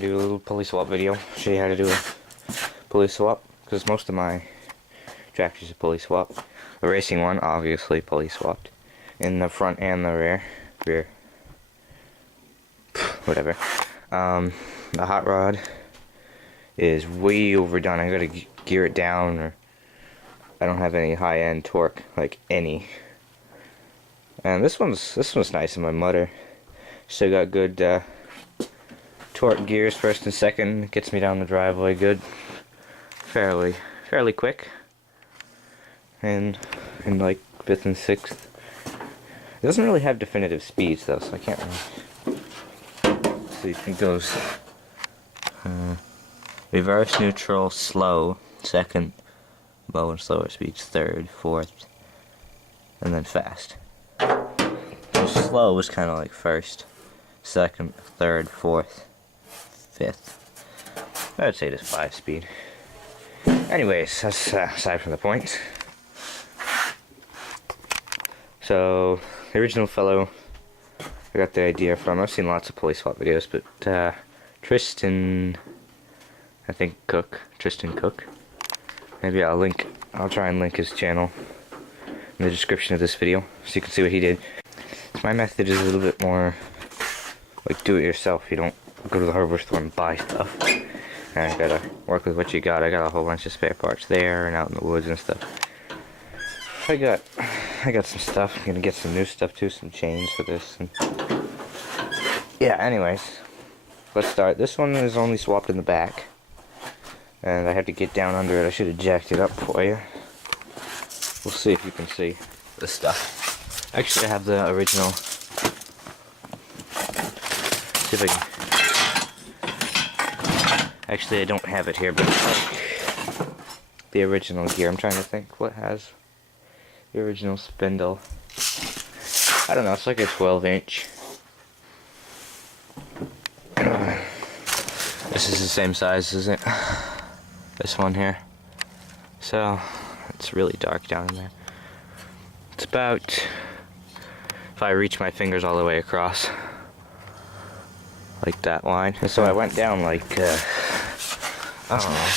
gonna do a little pulley swap video. Show you how to do a pulley swap, because most of my tractors are pulley swap. The racing one, obviously pulley swapped, in the front and the rear, whatever. The hot rod is way overdone. I gotta gear it down, or I don't have any high-end torque, like any. And this one's nice in my mutter. Still got good torque gears, first and second. Gets me down the driveway good, fairly quick. And in like fifth and sixth. It doesn't really have definitive speeds though, so I can't really see. It goes reverse, neutral, slow, second, low and slower speeds, third, fourth, and then fast. So slow is kind of like first, second, third, fourth, fifth. I'd say it's 5-speed. Anyways, that's aside from the point. So, the original fellow I got the idea from, I've seen lots of pulley swap videos, but Tristan Cook. Maybe I'll try and link his channel in the description of this video, so you can see what he did. So my method is a little bit more like do it yourself. You don't go to the hardware store and buy stuff. And I gotta work with what you got. I got a whole bunch of spare parts there and out in the woods and stuff. I got some stuff. I'm gonna get some new stuff too, some chains for this. And yeah, anyways, let's start. This one is only swapped in the back, and I had to get down under it. I should have jacked it up for you. We'll see if you can see this stuff. Actually, I have the original. See if I can. Actually, I don't have it here, but it's like the original gear. I'm trying to think what has the original spindle. I don't know, it's like a 12-inch. This is the same size as it. This one here. So, it's really dark down in there. It's about, if I reach my fingers all the way across, like that line. And so I went down like, I don't know,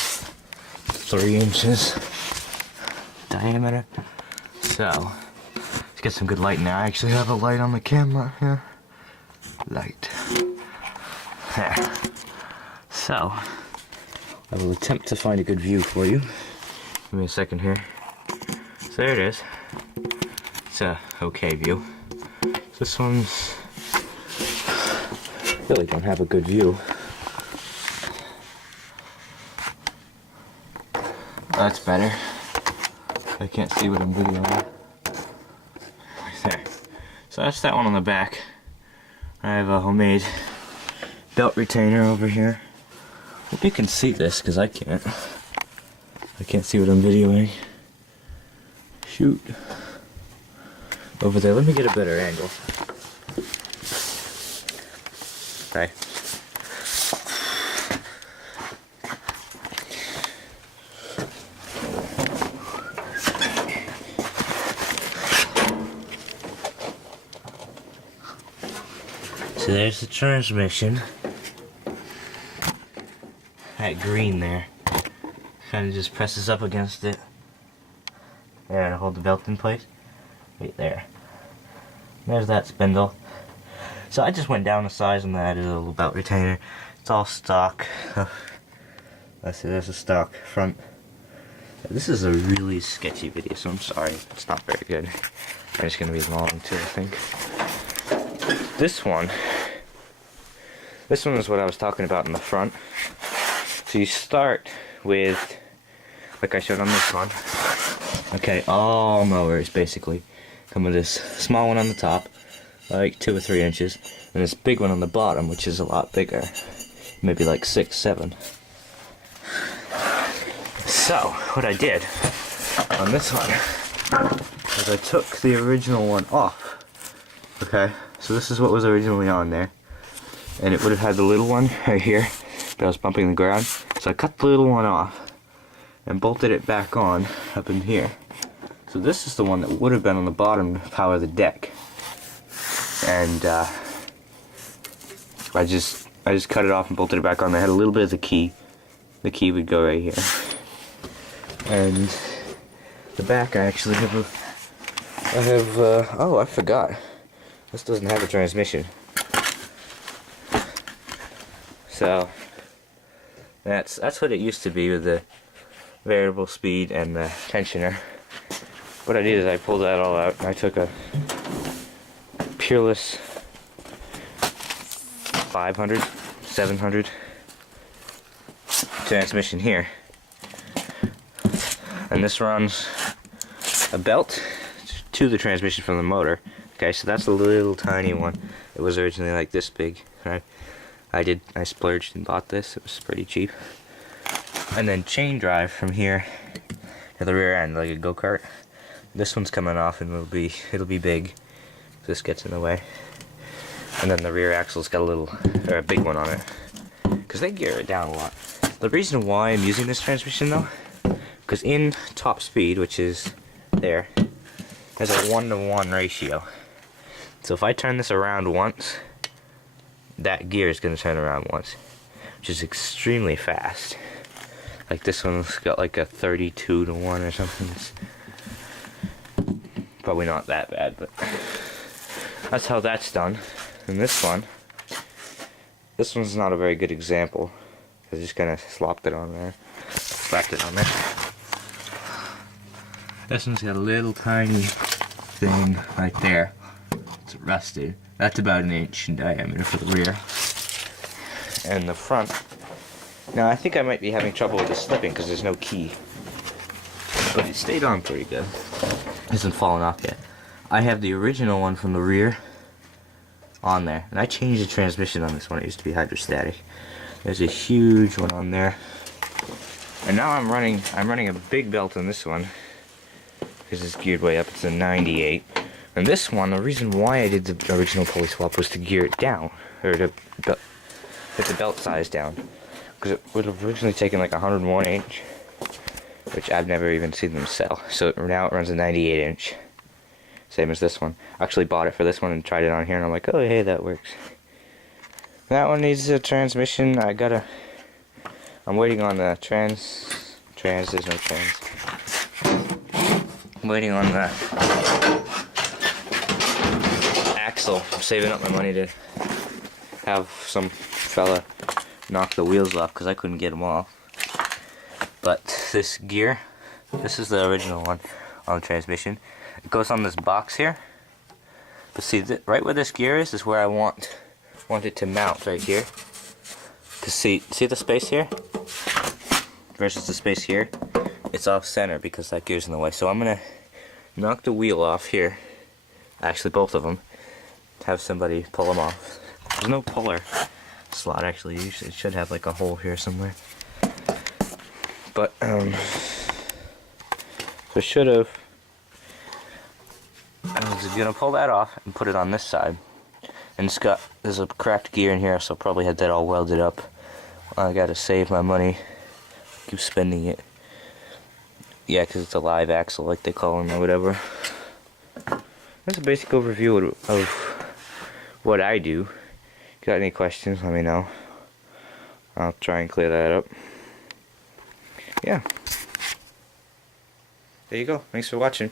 3 inches diameter. So, let's get some good light now. I actually have a light on the camera here. Light. There. So, I will attempt to find a good view for you. Give me a second here. So there it is. It's a okay view. This one's really don't have a good view. That's better. I can't see what I'm videoing. Right there. So that's that one on the back. I have a homemade belt retainer over here. Hope you can see this, because I can't. I can't see what I'm videoing. Shoot. Over there, let me get a better angle. Okay. So there's the transmission. That green there kind of just presses up against it. There, to hold the belt in place. Right there. There's that spindle. So I just went down a size and added a little belt retainer. It's all stock. Let's see, there's a stock front. This is a really sketchy video, so I'm sorry. It's not very good. I'm just going to be long too, I think. This one is what I was talking about in the front. So you start with, like I showed on this one. Okay, all mowers basically come with this small one on the top, like 2 or 3 inches, and this big one on the bottom, which is a lot bigger, maybe like 6, 7. So what I did on this one is I took the original one off. Okay, so this is what was originally on there, and it would have had the little one right here, but I was bumping the ground, so I cut the little one off and bolted it back on up in here. So this is the one that would have been on the bottom to power the deck, and I just I just cut it off and bolted it back on. I had a little bit of the key. The key would go right here. And the back, I actually have oh, I forgot. This doesn't have a transmission. So that's what it used to be with the variable speed and the tensioner. What I did is I pulled that all out and I took a Peerless 500, 700 transmission here, and this runs a belt to the transmission from the motor. Okay, so that's a little tiny one. It was originally like this big. I splurged and bought this. It was pretty cheap. And then chain drive from here to the rear end, like a go-kart. This one's coming off and it'll be big. This gets in the way. And then the rear axle's got a big one on it, because they gear it down a lot. The reason why I'm using this transmission though, because in top speed, which is there, has a 1-to-1 ratio. So if I turn this around once, that gear is going to turn around once, which is extremely fast. Like this one's got like a 32-to-1 or something. It's probably not that bad, but that's how that's done. And this one's not a very good example. I just kind of slapped it on there. This one's got a little tiny thing right there. It's rusted. That's about 1 inch in diameter for the rear. And the front. Now I think I might be having trouble with the slipping because there's no key. But it stayed on pretty good. It hasn't fallen off yet. I have the original one from the rear on there, and I changed the transmission on this one. It used to be hydrostatic. There's a huge one on there, and now I'm running a big belt on this one because it's geared way up. It's a 98, and this one, the reason why I did the original pulley swap was to gear it down, or to put the belt size down, because it would have originally taken like 101 inch, which I've never even seen them sell. So now it runs a 98 inch. Same as this one. I actually bought it for this one and tried it on here, and I'm like, oh hey, that works. That one needs a transmission. I'm waiting on the there's no trans. I'm waiting on the axle. I'm saving up my money to have some fella knock the wheels off because I couldn't get them off. But this gear, this is the original one on the transmission. It goes on this box here, but see, right where this gear is where I want it to mount, right here. Cause see the space here versus the space here. It's off center because that gear's in the way. So I'm gonna knock the wheel off here. Actually, both of them. Have somebody pull them off. There's no puller slot actually. Usually, it should have like a hole here somewhere. But so should have. I was gonna pull that off and put it on this side, and there's a cracked gear in here, so I'll probably have that all welded up. I gotta save my money, keep spending it. Yeah, because it's a live axle, like they call them or whatever. That's a basic overview of what I do. Got any questions? Let me know. I'll try and clear that up. Yeah. There you go. Thanks for watching.